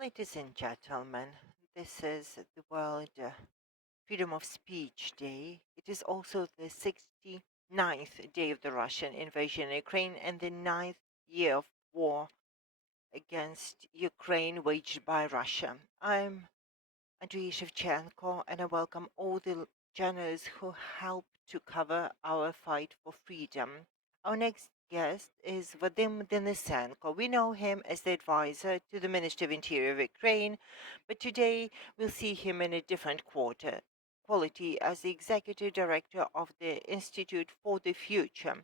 Ladies and gentlemen, this is the World Freedom of Speech Day. It is also the 69th day of the Russian invasion in Ukraine and the ninth year of war against Ukraine waged by Russia. I'm Andriy Shevchenko, and I welcome all the journalists who help to cover our fight for freedom. Our next guest is Vadym Denysenko. We know him as the advisor to the Ministry of Interior of Ukraine, but today we'll see him in a different quality as the executive director of the Institute for the Future.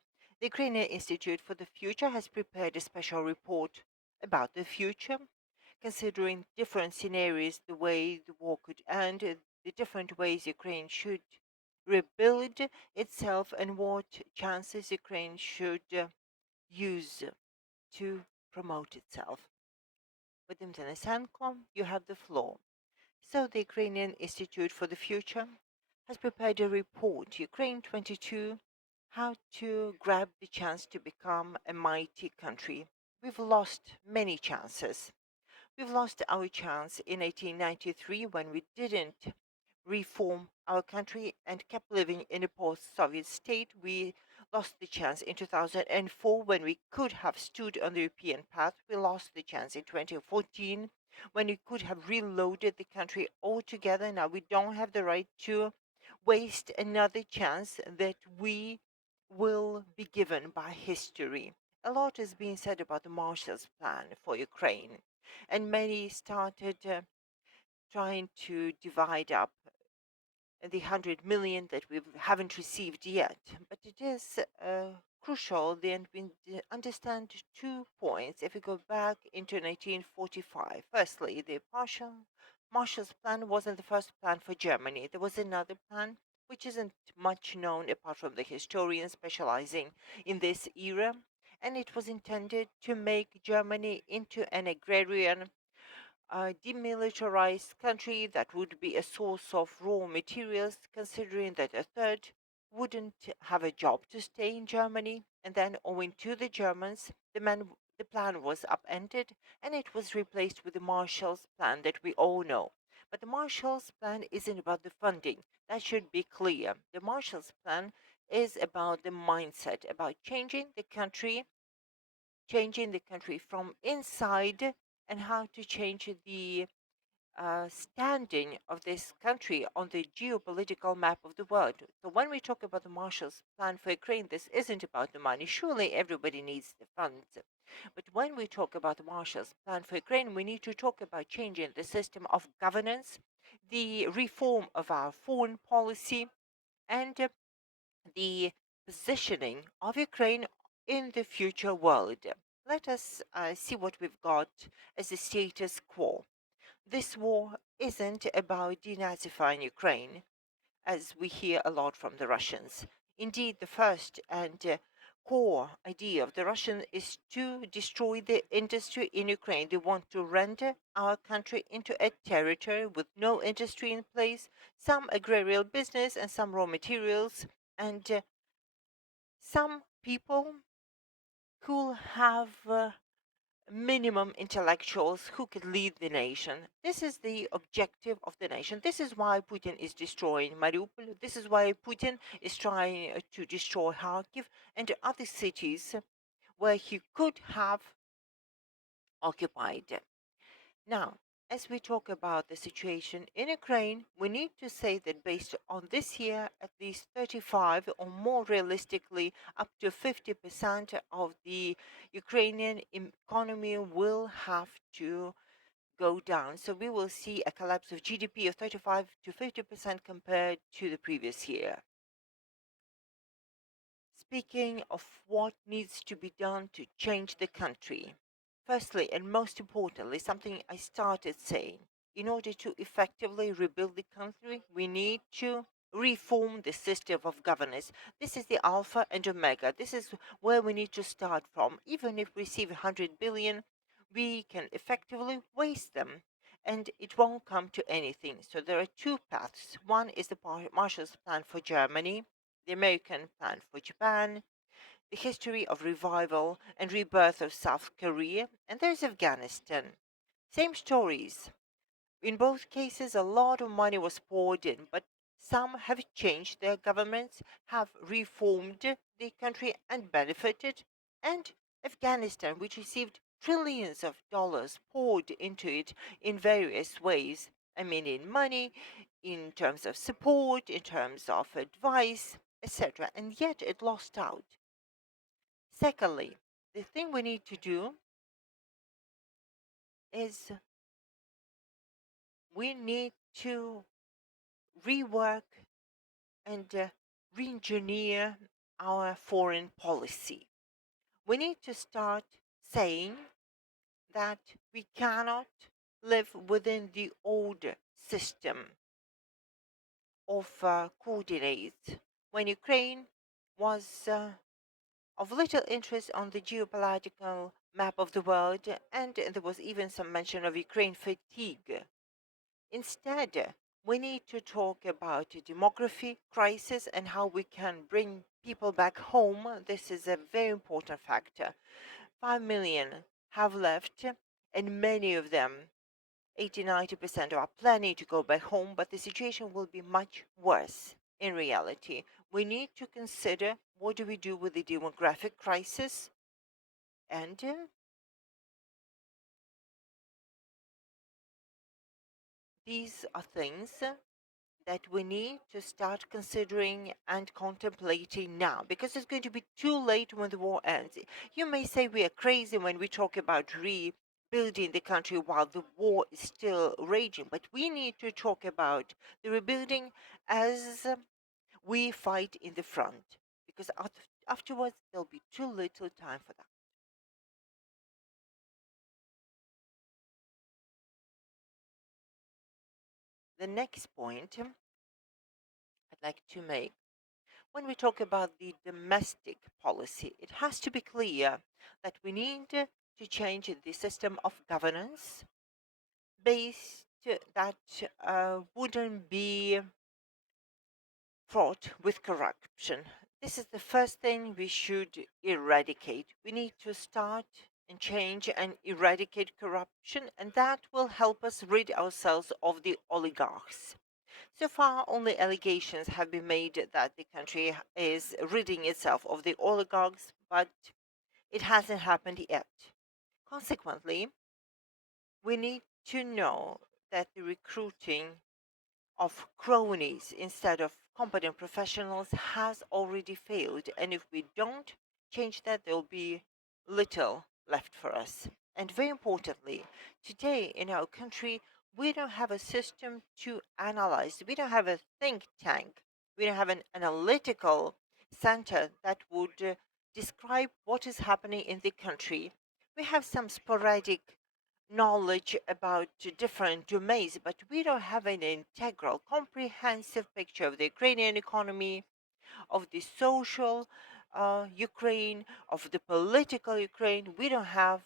The Ukrainian Institute for the Future has prepared a special report about the future, considering different scenarios, the way the war could end, the different ways Ukraine should rebuild itself, and what chances Ukraine should use to promote itself. Vadym Denysenko, you have the floor. So, the Ukrainian Institute for the Future has prepared a report, Ukraine 22, how to grab the chance to become a mighty country. We've lost many chances. We've lost our chance in 1893 when we didn't reform our country and kept living in a post-Soviet state. We lost the chance in 2004 when we could have stood on the European path. We lost the chance in 2014 when we could have reloaded the country altogether. Now we don't have the right to waste another chance that we will be given by history. A lot is being said about the Marshals Plan for Ukraine, and many started trying to divide up the 100 million that we haven't received yet. But it is crucial then we understand 2 points if we go back into 1945. Firstly, the Marshall's Plan wasn't the first plan for Germany. There was another plan which isn't much known apart from the historians specializing in this era, and it was intended to make Germany into an agrarian a demilitarized country that would be a source of raw materials, considering that a third wouldn't have a job to stay in Germany. And then, owing to the Germans, the plan was upended and it was replaced with the Marshall's Plan that we all know. But the Marshall's Plan isn't about the funding. That should be clear. The Marshall's Plan is about the mindset, about changing the country from inside, and how to change the standing of this country on the geopolitical map of the world. So when we talk about the Marshall's Plan for Ukraine, this isn't about the money. Surely everybody needs the funds. But when we talk about the Marshall's Plan for Ukraine, we need to talk about changing the system of governance, the reform of our foreign policy, and the positioning of Ukraine in the future world. Let us see what we've got as the status quo. This war isn't about denazifying Ukraine, as we hear a lot from the Russians. Indeed, the first and core idea of the Russians is to destroy the industry in Ukraine. They want to render our country into a territory with no industry in place, some agrarian business and some raw materials, and some people who have minimum intellectuals who could lead the nation. This is the objective of the nation. This is why Putin is destroying Mariupol. This is why Putin is trying to destroy Kharkiv and other cities where he could have occupied. Now, as we talk about the situation in Ukraine, we need to say that based on this year, at least 35 or more realistically, up to 50% of the Ukrainian economy will have to go down. So we will see a collapse of GDP of 35 to 50% compared to the previous year. Speaking of what needs to be done to change the country, firstly and most importantly, something I started saying, in order to effectively rebuild the country, we need to reform the system of governance. This is the alpha and omega. This is where we need to start from. Even if we receive 100 billion, we can effectively waste them and it won't come to anything. So there are two paths. One is the Marshall's Plan for Germany, the American Plan for Japan, the history of revival and rebirth of South Korea, and there's Afghanistan. Same stories. In both cases, a lot of money was poured in, but some have changed their governments, have reformed the country and benefited, and Afghanistan, which received trillions of dollars poured into it in various ways. I mean, in money, in terms of support, in terms of advice, etc., and yet it lost out. Secondly, the thing we need to do is we need to rework and re-engineer our foreign policy. We need to start saying that we cannot live within the old system of coordinates. When Ukraine was of little interest on the geopolitical map of the world, and there was even some mention of Ukraine fatigue. Instead, we need to talk about the demography crisis and how we can bring people back home. This is a very important factor. 5 million have left, and many of them, 80-90%, are planning to go back home, but the situation will be much worse in reality. We need to consider what do we do with the demographic crisis, and these are things that we need to start considering and contemplating now, because it's going to be too late when the war ends. You may say we are crazy when we talk about rebuilding the country while the war is still raging, but we need to talk about the rebuilding as we fight in the front, because afterwards there'll be too little time for that. The next point I'd like to make, when we talk about the domestic policy, it has to be clear that we need to change the system of governance based that wouldn't be fraught with corruption. This is the first thing we should eradicate. We need to start and change and eradicate corruption, and that will help us rid ourselves of the oligarchs. So far, only allegations have been made that the country is ridding itself of the oligarchs, but it hasn't happened yet. Consequently, we need to know that the recruiting of cronies instead of competent professionals has already failed, and if we don't change that, there will be little left for us. And very importantly, today in our country, we don't have a system to analyze. We don't have a think tank. We don't have an analytical center that would describe what is happening in the country. We have some sporadic knowledge about different domains, but we don't have an integral, comprehensive picture of the Ukrainian economy, of the social Ukraine, of the political Ukraine. We don't have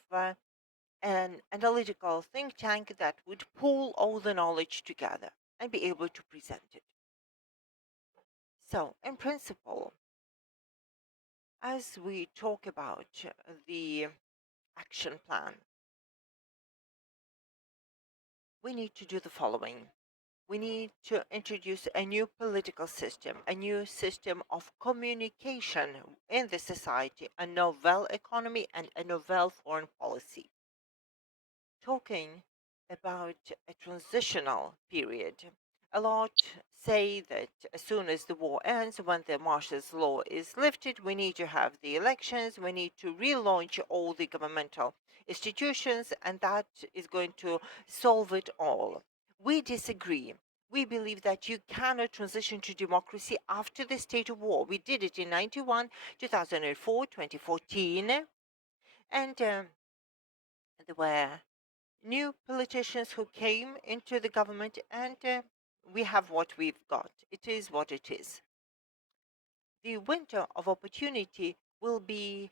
an analytical think tank that would pull all the knowledge together and be able to present it. So, in principle, as we talk about the action plan, we need to do the following. We need to introduce a new political system, a new system of communication in the society, a novel economy, and a novel foreign policy. Talking about a transitional period, a lot say that as soon as the war ends, when the Marshals Law is lifted, we need to have the elections, we need to relaunch all the governmental institutions, and that is going to solve it all. We disagree. We believe that you cannot transition to democracy after the state of war. We did it in 91, 2004, 2014, and there were new politicians who came into the government, and we have what we've got. It is what it is. The window of opportunity will be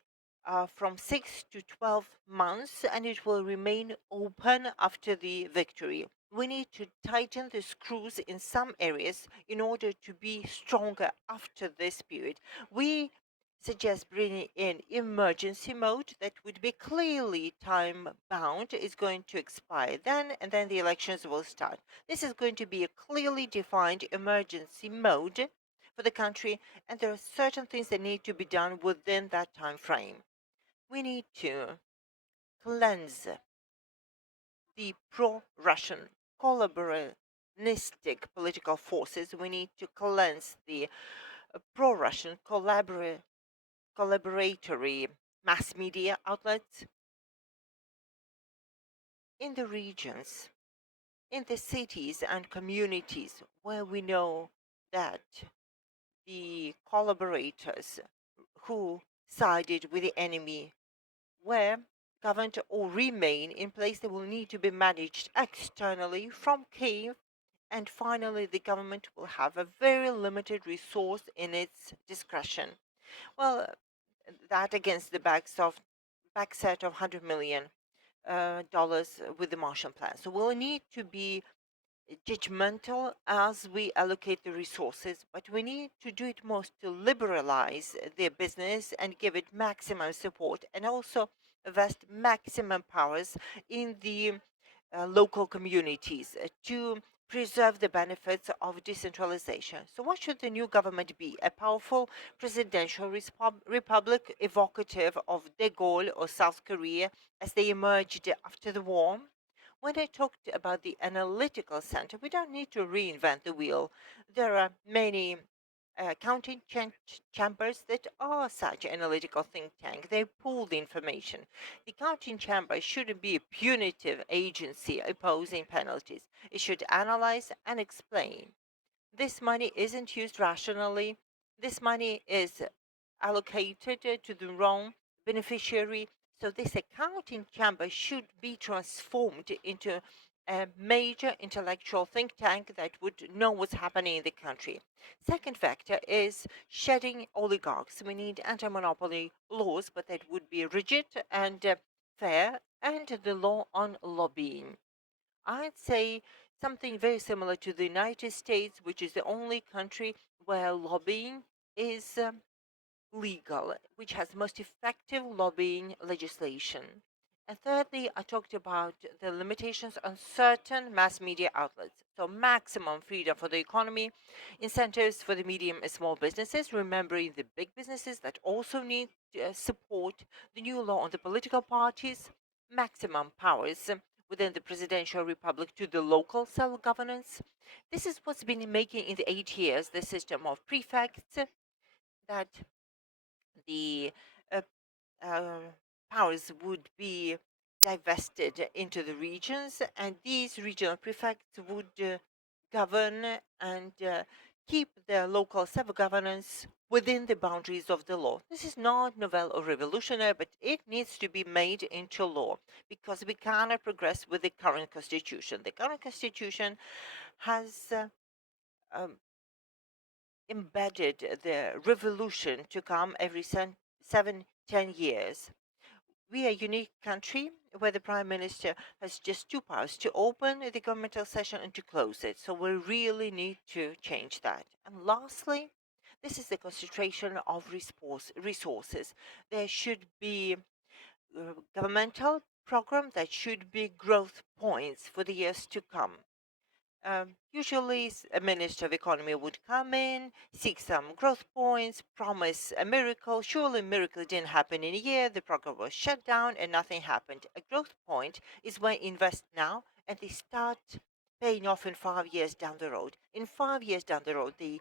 from 6 to 12 months, and it will remain open after the victory. We need to tighten the screws in some areas in order to be stronger after this period. We suggests bringing in emergency mode that would be clearly time bound, is going to expire then, and then the elections will start. This is going to be a clearly defined emergency mode for the country, and there are certain things that need to be done within that time frame. We need to cleanse the pro-Russian collaborationistic political forces. We need to cleanse the pro-Russian collaboratory mass media outlets in the regions, in the cities and communities where we know that the collaborators who sided with the enemy were governed or remain in place. They will need to be managed externally from Kiev, and finally the government will have a very limited resource in its discretion. Well, that against the backset of $100 million with the Marshall Plan. So we'll need to be judgmental as we allocate the resources, but we need to do it most to liberalize their business and give it maximum support, and also invest maximum powers in the local communities to preserve the benefits of decentralization. So what should the new government be? A powerful presidential republic evocative of De Gaulle or South Korea as they emerged after the war? When I talked about the analytical center, we don't need to reinvent the wheel. There are many counting chambers that are such analytical think tank. They pool the information. The counting chamber shouldn't be a punitive agency imposing penalties. It should analyze and explain. This money isn't used rationally. This money is allocated to the wrong beneficiary. So this accounting chamber should be transformed into a major intellectual think tank that would know what's happening in the country. Second factor is shedding oligarchs. We need anti-monopoly laws, but that would be rigid and fair, and the law on lobbying. I'd say something very similar to the United States, which is the only country where lobbying is legal, which has most effective lobbying legislation. And thirdly, I talked about the limitations on certain mass media outlets. So maximum freedom for the economy, incentives for the medium and small businesses, remembering the big businesses that also need support, the new law on the political parties, maximum powers within the presidential republic to the local self-governance. This is what's been making in the 8 years the system of prefects, that the uh, uh, powers would be divested into the regions, and these regional prefects would govern and keep their local self-governance within the boundaries of the law. This is not novel or revolutionary, but it needs to be made into law because we cannot progress with the current constitution. The current constitution has um, embedded the revolution to come every 7-10 years. We are a unique country where the Prime Minister has just two powers: to open the governmental session and to close it. So we really need to change that. And lastly, this is the concentration of resources. There should be a governmental program that should be growth points for the years to come. Usually, a minister of economy would come in, seek some growth points, promise a miracle. Surely, a miracle didn't happen in a year. The program was shut down and nothing happened. A growth point is when you invest now and they start paying off in 5 years down the road. In 5 years down the road, they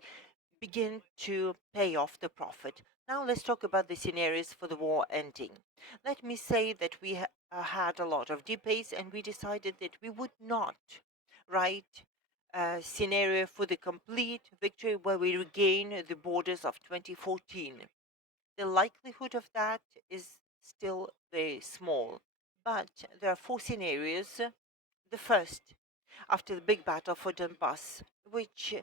begin to pay off the profit. Now, let's talk about the scenarios for the war ending. Let me say that we had a lot of debates and we decided that we would not write scenario for the complete victory where we regain the borders of 2014. The likelihood of that is still very small, but there are four scenarios. The first, after the big battle for Donbass, which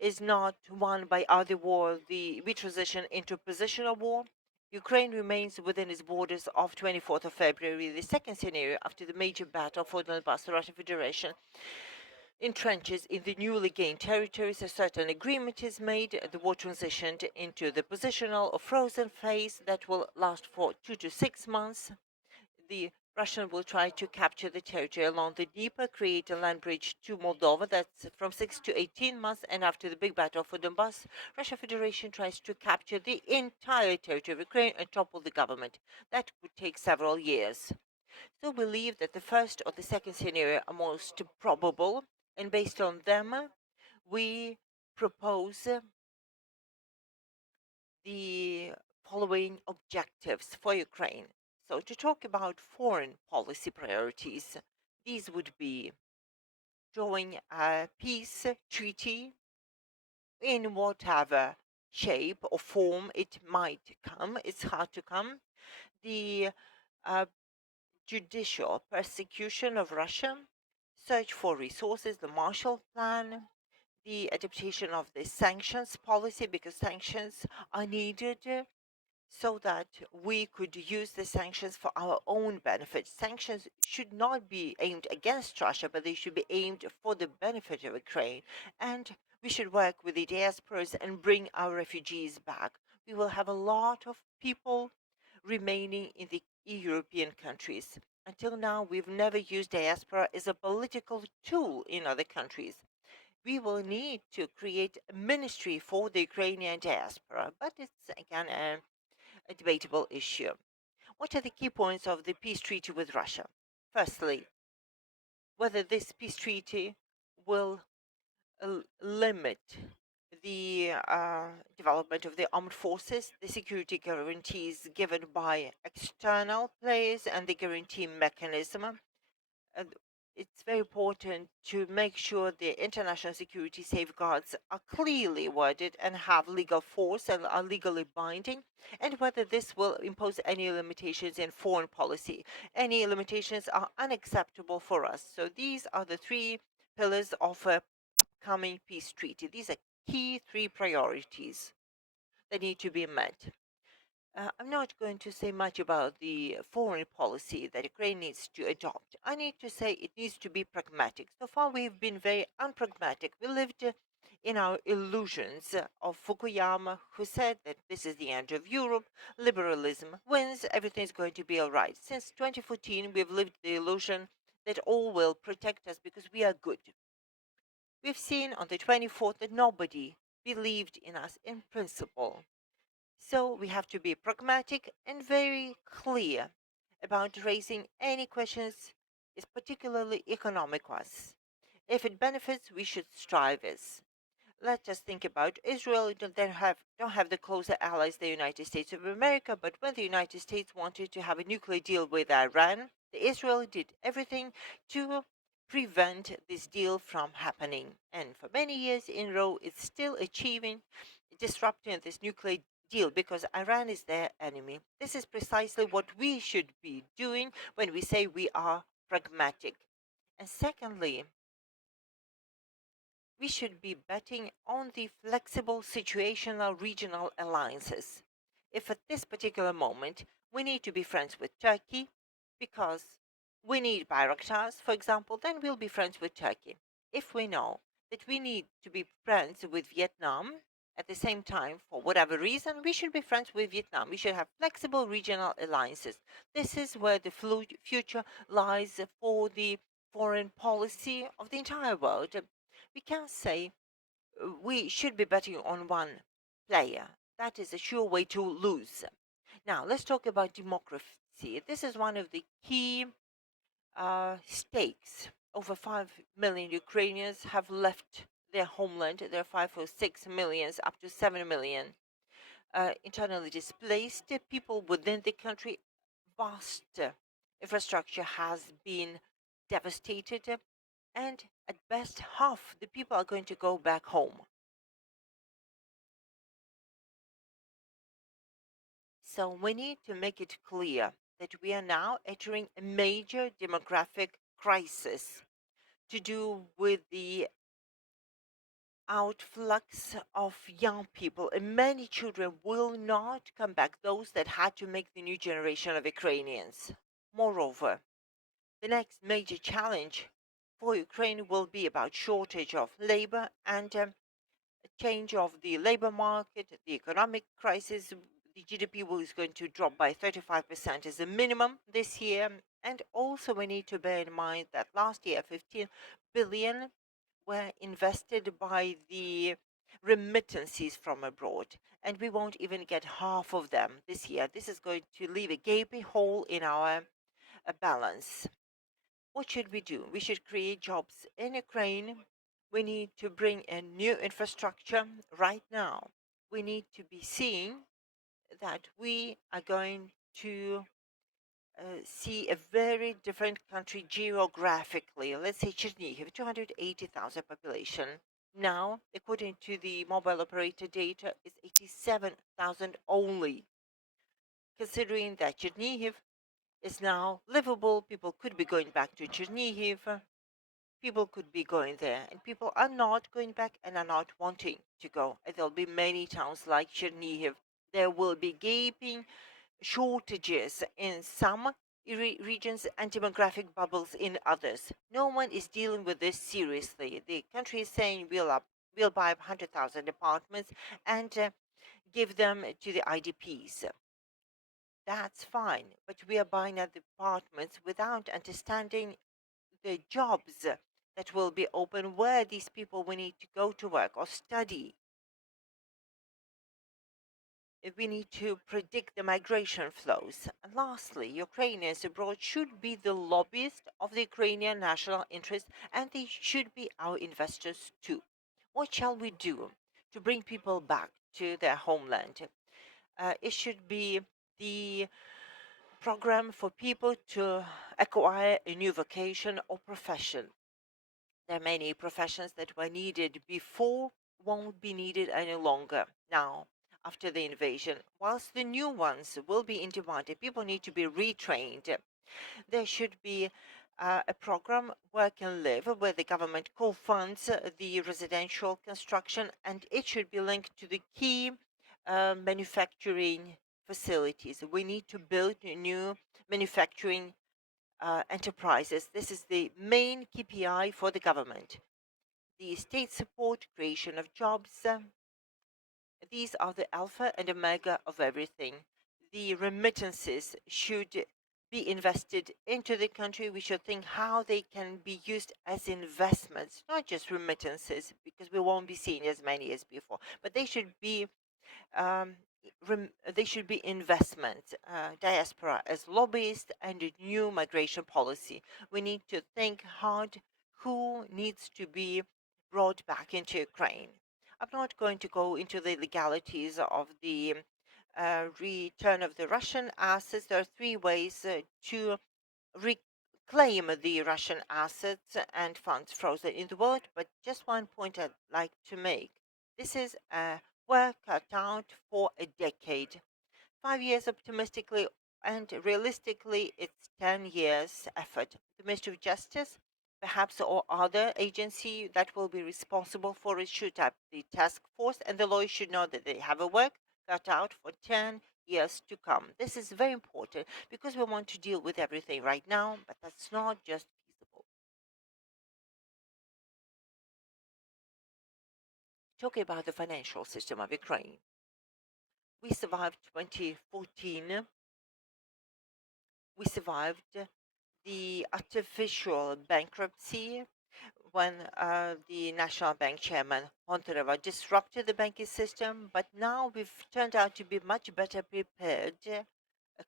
is not won by either war, we transition into positional war. Ukraine remains within its borders of 24th of February. The second scenario, after the major battle for Donbass, the Russian Federation entrenches in the newly gained territories. A certain agreement is made. The war transitioned into the positional or frozen phase that will last for 2 to 6 months. The Russian will try to capture the territory along the Dnieper, create a land bridge to Moldova that's from 6 to 18 months, and after the big battle for Donbass, Russia Federation tries to capture the entire territory of Ukraine and topple the government. That would take several years. Still believe that the first or the second scenario are most probable, and based on them, we propose the following objectives for Ukraine. So, to talk about foreign policy priorities, these would be drawing a peace treaty in whatever shape or form it might come. It's hard to come. The uh, judicial persecution of Russia, search for resources, the Marshall Plan, the adaptation of the sanctions policy, because sanctions are needed so that we could use the sanctions for our own benefit. Sanctions should not be aimed against Russia, but they should be aimed for the benefit of Ukraine. And we should work with the diasporas and bring our refugees back. We will have a lot of people remaining in the European countries. Until now, we've never used diaspora as a political tool in other countries. We will need to create a ministry for the Ukrainian diaspora, but it's again a debatable issue. What are the key points of the peace treaty with Russia? Firstly, whether this peace treaty will limit the development of the armed forces, the security guarantees given by external players, and the guarantee mechanism. It's very important to make sure the international security safeguards are clearly worded and have legal force and are legally binding, and whether this will impose any limitations in foreign policy. Any limitations are unacceptable for us. So these are the three pillars of a upcoming peace treaty. These are key three priorities that need to be met. I'm not going to say much about the foreign policy that Ukraine needs to adopt. I need to say it needs to be pragmatic. So far, we've been very unpragmatic. We lived in our illusions of Fukuyama, who said that this is the end of Europe, liberalism wins, everything's going to be all right. Since 2014, we've lived the illusion that all will protect us because we are good. We've seen on the 24th that nobody believed in us in principle. So we have to be pragmatic and very clear about raising any questions, is particularly economic ones. If it benefits, we should strive as. Let us think about Israel. Don't have the closer allies, the United States of America, but when the United States wanted to have a nuclear deal with Iran, Israel did everything to prevent this deal from happening. And for many years in a row, it's still disrupting this nuclear deal because Iran is their enemy. This is precisely what we should be doing when we say we are pragmatic. And secondly, we should be betting on the flexible situational regional alliances. If at this particular moment we need to be friends with Turkey because we need Bayraktars, for example, then we'll be friends with Turkey. If we know that we need to be friends with Vietnam at the same time, for whatever reason, we should be friends with Vietnam. We should have flexible regional alliances. This is where the future lies for the foreign policy of the entire world. We can't say we should be betting on one player. That is a sure way to lose. Now, let's talk about democracy. This is one of the key stakes. Over 5 million Ukrainians have left their homeland. There are 5 or 6 million, up to 7 million internally displaced people within the country. Vast infrastructure has been devastated, and at best, half the people are going to go back home. So we need to make it clear that we are now entering a major demographic crisis to do with the outflux of young people, and many children will not come back, those that had to make the new generation of Ukrainians. Moreover, the next major challenge for Ukraine will be about shortage of labor and change of the labor market, the economic crisis. The GDP is going to drop by 35% as a minimum this year. And also we need to bear in mind that last year 15 billion were invested by the remittances from abroad, and we won't even get half of them this year. This is going to leave a gaping hole in our balance. What should we do? We should create jobs in Ukraine. We need to bring in new infrastructure right now. We need to be seeing that we are going to see a very different country geographically. Let's say Chernihiv, 280,000 population. Now, according to the mobile operator data, it's 87,000 only. Considering that Chernihiv is now livable, people could be going back to Chernihiv, people could be going there, and people are not going back and are not wanting to go. And there'll be many towns like Chernihiv. There will be gaping shortages in some regions and demographic bubbles in others. No one is dealing with this seriously. The country is saying we'll buy 100,000 apartments and give them to the IDPs. That's fine, but we are buying at the apartments without understanding the jobs that will be open, where these people will need to go to work or study. We need to predict the migration flows. And lastly, Ukrainians abroad should be the lobbyists of the Ukrainian national interest, and they should be our investors too. What shall we do to bring people back to their homeland? It should be the program for people to acquire a new vocation or profession. There are many professions that were needed before, won't be needed any longer now after the invasion, whilst the new ones will be in demand. People need to be retrained. There should be a program, Work and Live, where the government co-funds the residential construction, and it should be linked to the key manufacturing facilities. We need to build new manufacturing enterprises. This is the main KPI for the government. The state support, creation of jobs, these are the alpha and omega of everything. The remittances should be invested into the country. We should think how they can be used as investments, not just remittances, because we won't be seeing as many as before, but they should be um, investments, diaspora as lobbyists, and a new migration policy. We need to think hard who needs to be brought back into Ukraine. I'm not going to go into the legalities of the return of the Russian assets. There are three ways to reclaim the Russian assets and funds frozen in the world, but just one point I'd like to make. This is work cut out for a decade. 5 years optimistically, and realistically, it's 10 years effort. The Ministry of Justice, perhaps, or other agency that will be responsible for it should have the task force, and the lawyers should know that they have a work cut out for 10 years to come. This is very important because we want to deal with everything right now, but that's not just feasible. Talking about the financial system of Ukraine, we survived 2014. We survived the artificial bankruptcy when the National Bank Chairman Hontareva disrupted the banking system, but now we've turned out to be much better prepared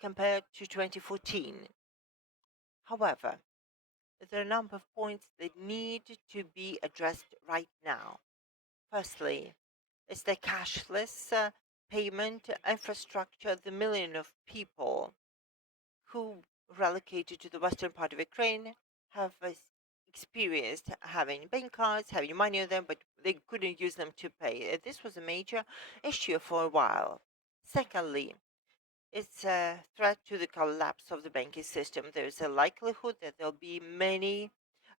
compared to 2014. However, there are a number of points that need to be addressed right now. Firstly, it's the cashless payment infrastructure. The million of people who relocated to the western part of Ukraine have experienced having bank cards, having money on them, but they couldn't use them to pay. This was a major issue for a while. Secondly, it's a threat to the collapse of the banking system. There's a likelihood that there'll be many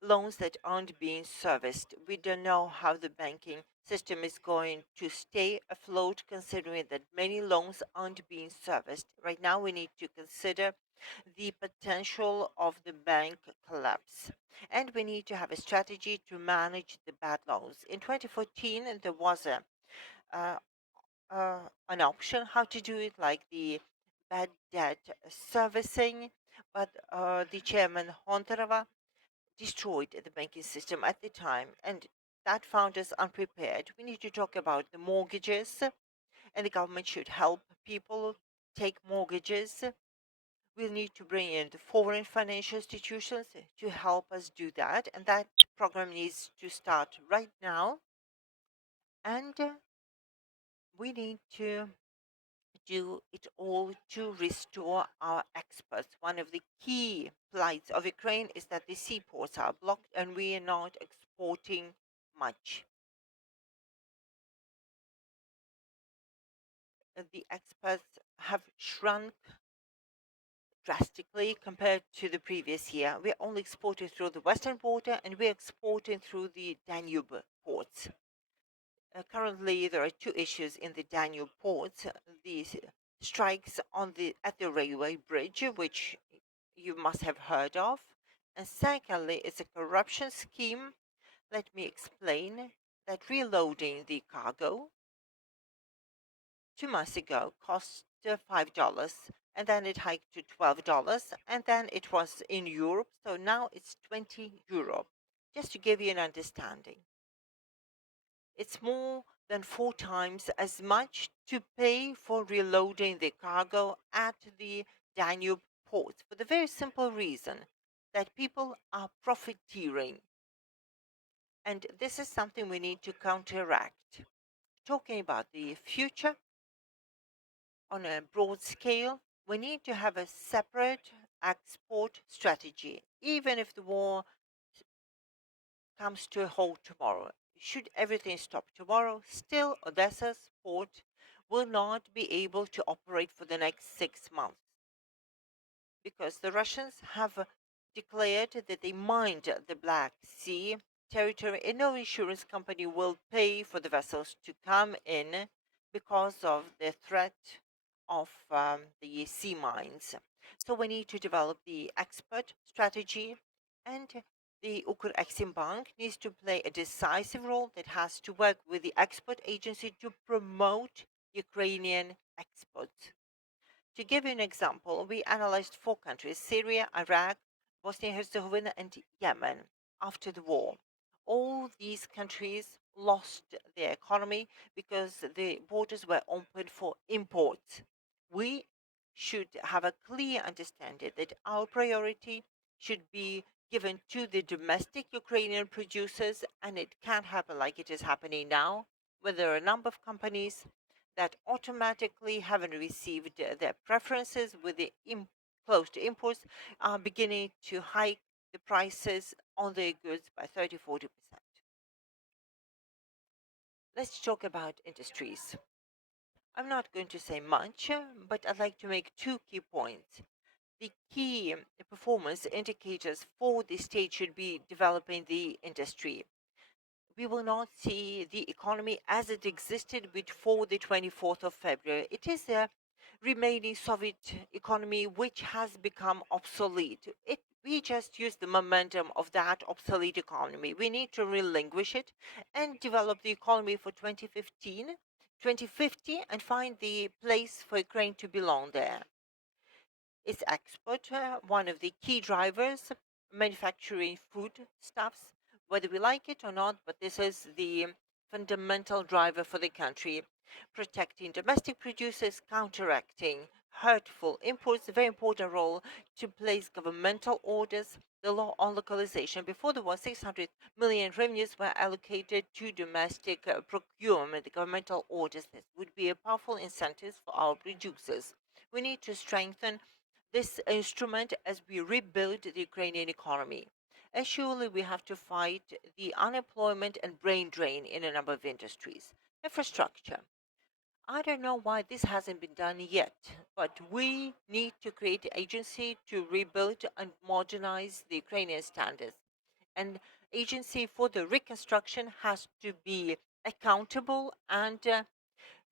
loans that aren't being serviced. We don't know how the banking system is going to stay afloat, considering that many loans aren't being serviced. Right now, we need to consider the potential of the bank collapse. And we need to have a strategy to manage the bad loans. In 2014, there was uh, an option how to do it, like the bad debt servicing, but the chairman Hontarova destroyed the banking system at the time, and that found us unprepared. We need to talk about the mortgages, and the government should help people take mortgages. We'll need to bring in the foreign financial institutions to help us do that, and that program needs to start right now. And we need to do it all to restore our exports. One of the key plights of Ukraine is that the seaports are blocked and we are not exporting much. The exports have shrunk drastically compared to the previous year. We're only exporting through the western border and we're exporting through the Danube ports. Currently, there are two issues in the Danube ports: the strikes at the railway bridge, which you must have heard of, and secondly, it's a corruption scheme. Let me explain that reloading the cargo 2 months ago cost $5, and then it hiked to $12, and then it was in Europe, so now it's €20. Just to give you an understanding, it's more than 4 times as much to pay for reloading the cargo at the Danube ports, for the very simple reason that people are profiteering. And this is something we need to counteract. Talking about the future on a broad scale, we need to have a separate export strategy, even if the war comes to a halt tomorrow. Should everything stop tomorrow, still Odessa's port will not be able to operate for the next 6 months because the Russians have declared that they mined the Black Sea territory and no insurance company will pay for the vessels to come in because of the threat of the sea mines. So we need to develop the export strategy, and the Bank needs to play a decisive role that has to work with the export agency to promote Ukrainian exports. To give you an example, we analyzed 4 countries: Syria, Iraq, Bosnia and Herzegovina, and Yemen after the war. All these countries lost their economy because the borders were open for imports. We should have a clear understanding that our priority should be given to the domestic Ukrainian producers, and it can't happen like it is happening now, where there are a number of companies that automatically haven't received their preferences with the close to imports are beginning to hike the prices on their goods by 30-40%. Let's talk about industries. I'm not going to say much, but I'd like to make 2 key points. The key performance indicators for the state should be developing the industry. We will not see the economy as it existed before the 24th of February. It is a remaining Soviet economy which has become obsolete. We just use the momentum of that obsolete economy. We need to relinquish it and develop the economy for 2050 and find the place for Ukraine to belong there. Its export, one of the key drivers, manufacturing foodstuffs, whether we like it or not, but this is the fundamental driver for the country. Protecting domestic producers, counteracting hurtful imports, a very important role to place governmental orders, the law on localization. Before the war, 600 million revenues were allocated to domestic procurement, the governmental orders. This would be a powerful incentive for our producers. We need to strengthen this instrument as we rebuild the Ukrainian economy. And surely we have to fight the unemployment and brain drain in a number of industries. Infrastructure. I don't know why this hasn't been done yet, but we need to create an agency to rebuild and modernize the Ukrainian standards. An agency for the reconstruction has to be accountable and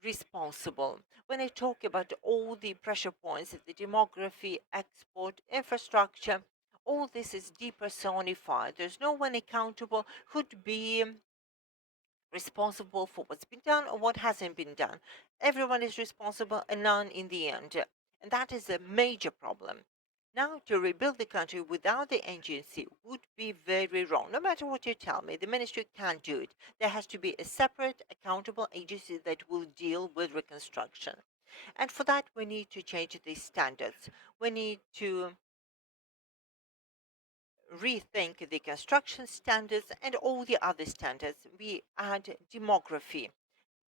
responsible. When I talk about all the pressure points, the demography, export, infrastructure, all this is depersonified. There's no one accountable who'd be responsible for what's been done or what hasn't been done. Everyone is responsible and none in the end. And that is a major problem. Now, to rebuild the country without the agency would be very wrong. No matter what you tell me, the ministry can't do it. There has to be a separate, accountable agency that will deal with reconstruction. And for that, we need to change the standards. We need to rethink the construction standards and all the other standards. We add demography.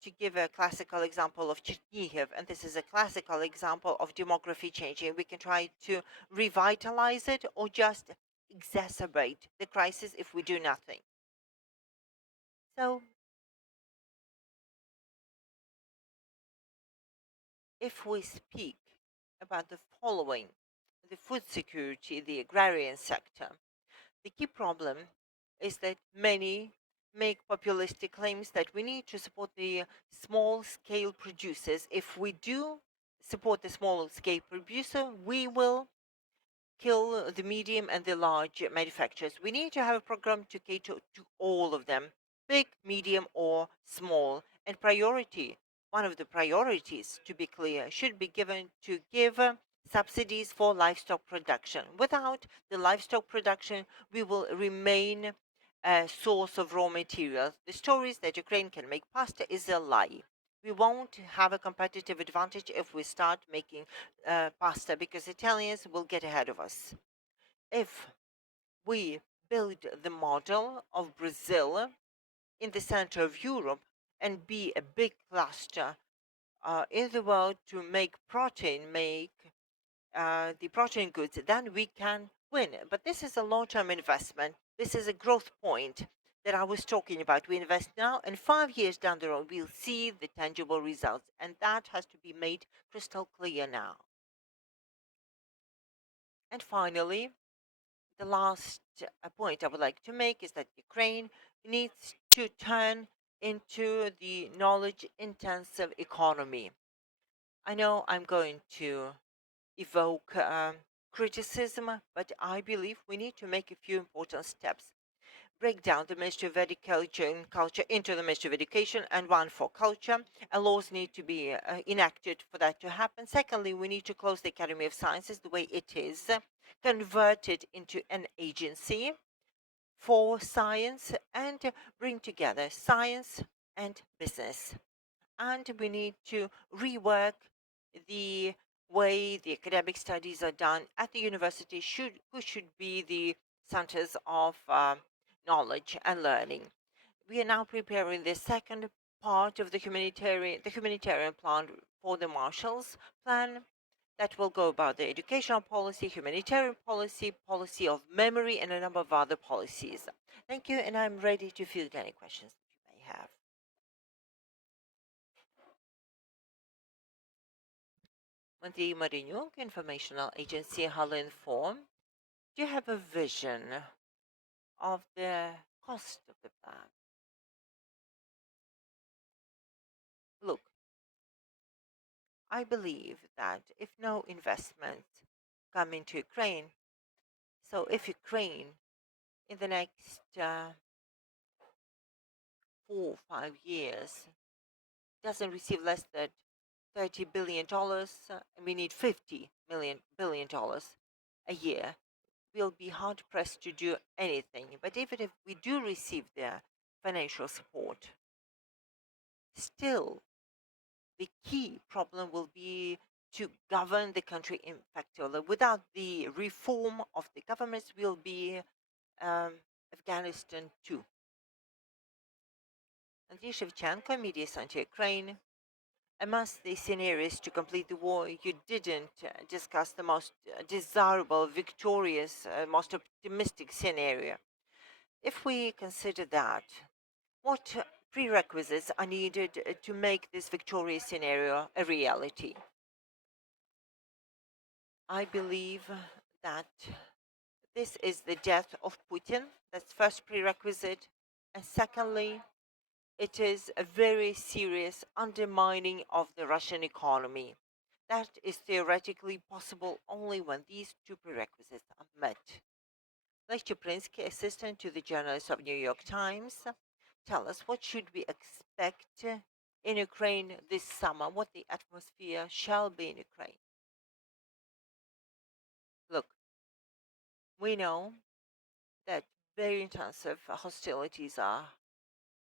To give a classical example of Chernihiv, and this is a classical example of demography changing, we can try to revitalize it or just exacerbate the crisis if we do nothing. So, if we speak about the following, the food security, the agrarian sector, the key problem is that many make populistic claims that we need to support the small scale producers. If we do support the small scale producer, we will kill the medium and the large manufacturers. We need to have a program to cater to all of them, big, medium, or small. And priority, one of the priorities, to be clear, should be given to give subsidies for livestock production. Without the livestock production, we will remain a source of raw materials. The stories that Ukraine can make pasta is a lie. We won't have a competitive advantage if we start making pasta because Italians will get ahead of us. If we build the model of Brazil in the center of Europe and be a big cluster in the world to make protein, make the protein goods, then we can win. But this is a long-term investment. This is a growth point that I was talking about. We invest now, and 5 years down the road, we'll see the tangible results. And that has to be made crystal clear now. And finally, the last point I would like to make is that Ukraine needs to turn into the knowledge intensive economy. I know I'm going to evoke criticism, but I believe we need to make a few important steps. Break down the Ministry of Education and Culture into the Ministry of Education and one for culture. And laws need to be enacted for that to happen. Secondly, we need to close the Academy of Sciences the way it is, convert it into an agency for science, and bring together science and business. And we need to rework the way the academic studies are done at the university, who should be the centers of knowledge and learning. We are now preparing the second part of the humanitarian plan for the Marshals Plan that will go about the educational policy, humanitarian policy, policy of memory, and a number of other policies. Thank you, and I'm ready to field any questions that you may have. The Marinyuk Informational Agency will inform. Do you have a vision of the cost of the plan? Look, I believe that if no investments come into Ukraine, so if Ukraine in the next 4 or 5 years doesn't receive less than $30 billion, and we need $50 billion a year, we'll be hard pressed to do anything. But even if we do receive their financial support, still the key problem will be to govern the country effectively. Without the reform of the governments, will be Afghanistan too. Andriy Shevchenko, Mediacentrу Ukraine. Amongst the scenarios to complete the war, you didn't discuss the most desirable, victorious, most optimistic scenario. If we consider that, what prerequisites are needed to make this victorious scenario a reality? I believe that this is the death of Putin. That's first prerequisite. And secondly, it is a very serious undermining of the Russian economy. That is theoretically possible only when these two prerequisites are met. Lech Chaplinsky, assistant to the journalist of New York Times, tell us what should we expect in Ukraine this summer, what the atmosphere shall be in Ukraine. Look, we know that very intensive hostilities are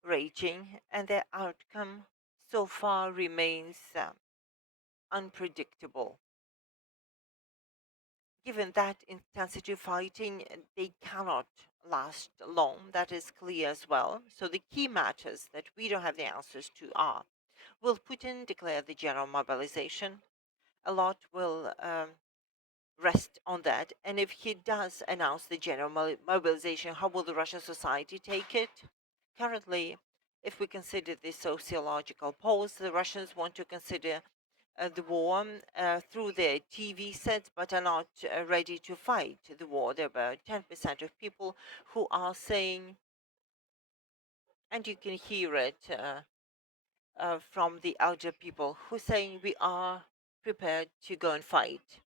raging, and their outcome so far remains unpredictable. Given that intensity fighting, they cannot last long, that is clear as well. So the key matters that we don't have the answers to are: will Putin declare the general mobilization? A lot will rest on that. And if he does announce the general mobilization, how will the Russian society take it? Currently, if we consider the sociological polls, the Russians want to consider the war through their TV sets, but are not ready to fight the war. There are about 10% of people who are saying, and you can hear it from the elder people who saying we are prepared to go and fight.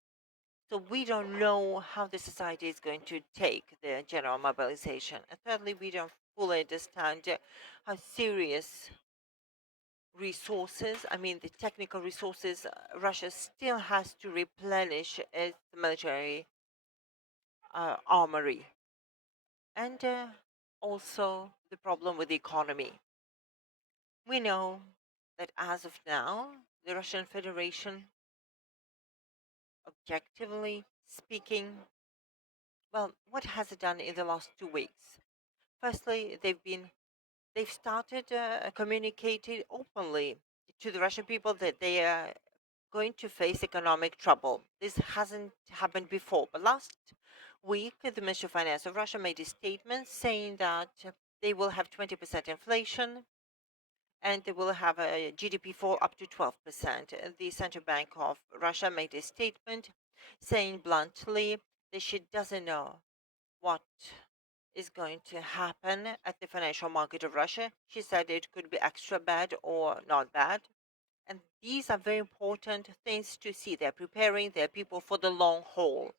So we don't know how the society is going to take the general mobilization. And thirdly, we don't fully understand how serious resources, I mean the technical resources, Russia still has to replenish its military armory. And also the problem with the economy. We know that as of now, the Russian Federation, objectively speaking, well, what has it done in the last 2 weeks? Firstly, they've started communicating openly to the Russian people that they are going to face economic trouble. This hasn't happened before, but last week the Ministry of Finance of Russia made a statement saying that they will have 20% inflation and they will have a GDP fall up to 12%. The Central Bank of Russia made a statement saying bluntly that she doesn't know what is going to happen at the financial market of Russia. She said it could be extra bad or not bad. And these are very important things to see. They're preparing their people for the long haul.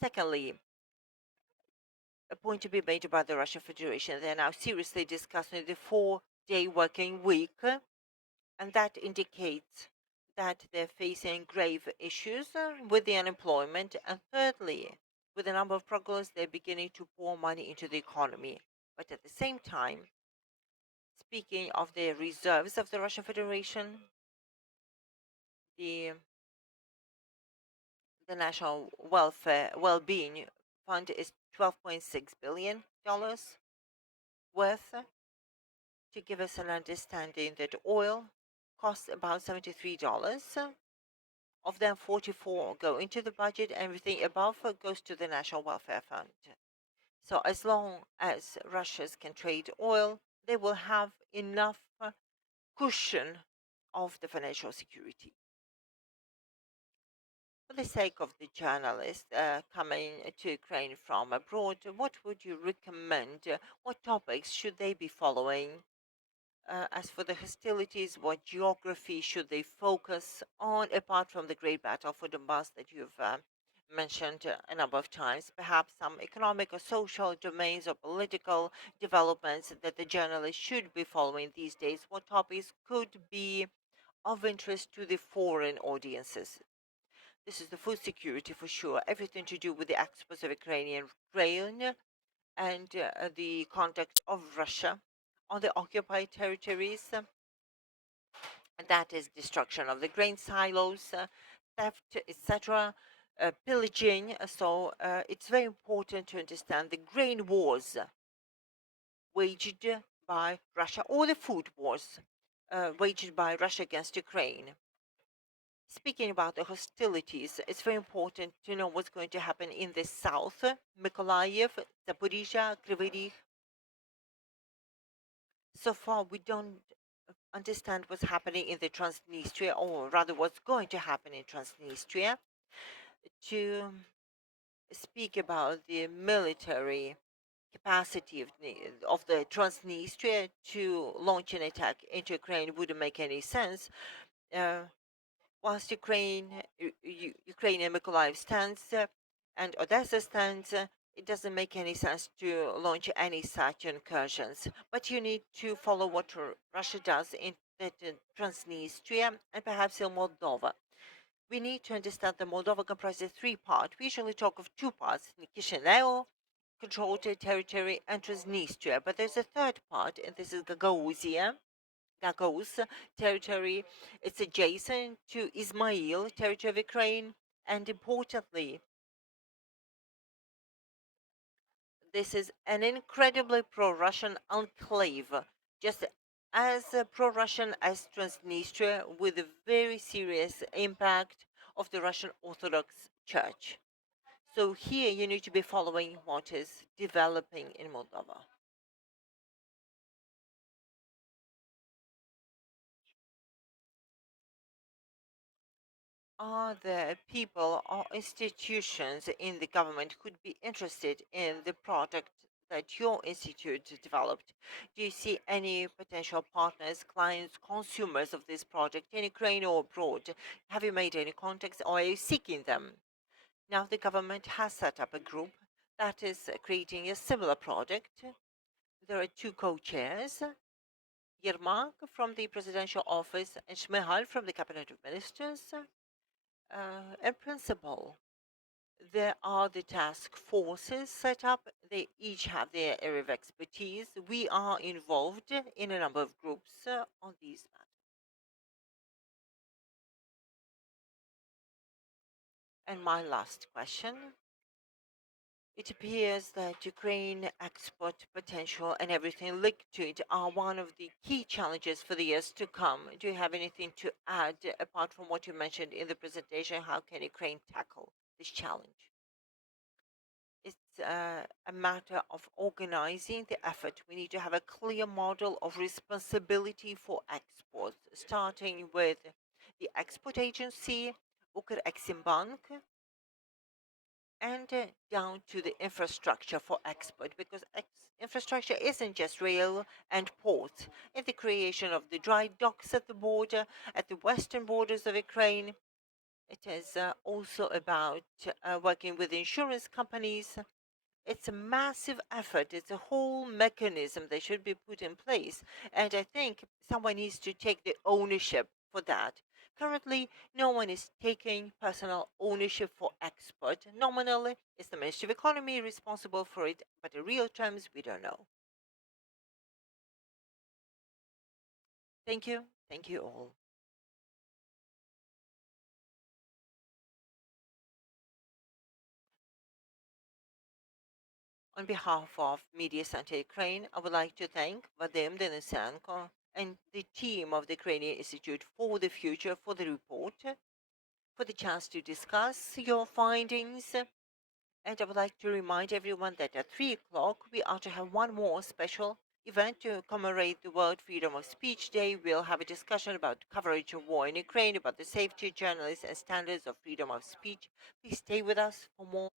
Secondly, a point to be made by the Russian Federation. They're now seriously discussing the 4-day working week, and that indicates that they're facing grave issues with the unemployment. And thirdly, with the number of progress, they're beginning to pour money into the economy. But at the same time, speaking of the reserves of the Russian Federation, the National Well-being Fund is $12.6 billion worth, to give us an understanding that oil costs about $73. Of them, 44 go into the budget. Everything above goes to the National Welfare Fund. So as long as Russians can trade oil, they will have enough cushion of the financial security. For the sake of the journalists coming to Ukraine from abroad, what would you recommend? What topics should they be following? As for the hostilities, what geography should they focus on, apart from the great battle for Donbass that you've mentioned a number of times? Perhaps some economic or social domains or political developments that the journalists should be following these days. What topics could be of interest to the foreign audiences? This is the food security for sure, everything to do with the exports of Ukrainian grain and the conduct of Russia on the occupied territories. And that is destruction of the grain silos, theft, etc., pillaging. So it's very important to understand the grain wars waged by Russia, or the food wars waged by Russia against Ukraine. Speaking about the hostilities, it's very important to know what's going to happen in the south: Mykolaiv, Zaporizhia, Kryvyi Rih. So far, we don't understand what's happening in the Transnistria, or rather what's going to happen in Transnistria. To speak about the military capacity of the Transnistria to launch an attack into Ukraine wouldn't make any sense. Whilst Ukrainian Mykolaiv stands and Odessa stands, it doesn't make any sense to launch any such incursions. But you need to follow what Russia does in Transnistria and perhaps in Moldova. We need to understand that Moldova comprises three parts. We usually talk of two parts: Chisinau, controlled territory, and Transnistria. But there's a third part, and this is Gagauzia. Gagauz territory. It's adjacent to Ismail territory of Ukraine, and importantly, this is an incredibly pro-Russian enclave, just as pro-Russian as Transnistria, with a very serious impact of the Russian Orthodox Church. So here you need to be following what is developing in Moldova. Are there people or institutions in the government who'd be interested in the product that your institute developed? Do you see any potential partners, clients, consumers of this project in Ukraine or abroad? Have you made any contacts or are you seeking them? Now the government has set up a group that is creating a similar project. There are two co-chairs, Yermak from the presidential office and Shmihal from the cabinet of ministers. In principle, there are the task forces set up. They each have their area of expertise. We are involved in a number of groups on these matters. And my last question. It appears that Ukraine export potential and everything linked to it are one of the key challenges for the years to come. Do you have anything to add apart from what you mentioned in the presentation? How can Ukraine tackle this challenge? It's a matter of organizing the effort. We need to have a clear model of responsibility for exports, starting with the export agency, Ukr-Eximbank, and down to the infrastructure for export, because infrastructure isn't just rail and ports. In the creation of the dry docks at the border, at the western borders of Ukraine, it is also about working with insurance companies. It's a massive effort. It's a whole mechanism that should be put in place. And I think someone needs to take the ownership for that. Currently, no one is taking personal ownership for export. Nominally, it's the Ministry of Economy responsible for it, but in real terms, we don't know. Thank you. Thank you all. On behalf of Mediacentrу Ukraine, I would like to thank Vadym Denysenko and the team of the Ukrainian Institute for the Future for the report, for the chance to discuss your findings. And I would like to remind everyone that at 3 o'clock we are to have one more special event to commemorate the World Freedom of Speech Day. We'll have a discussion about coverage of war in Ukraine, about the safety of journalists and standards of freedom of speech. Please stay with us for more.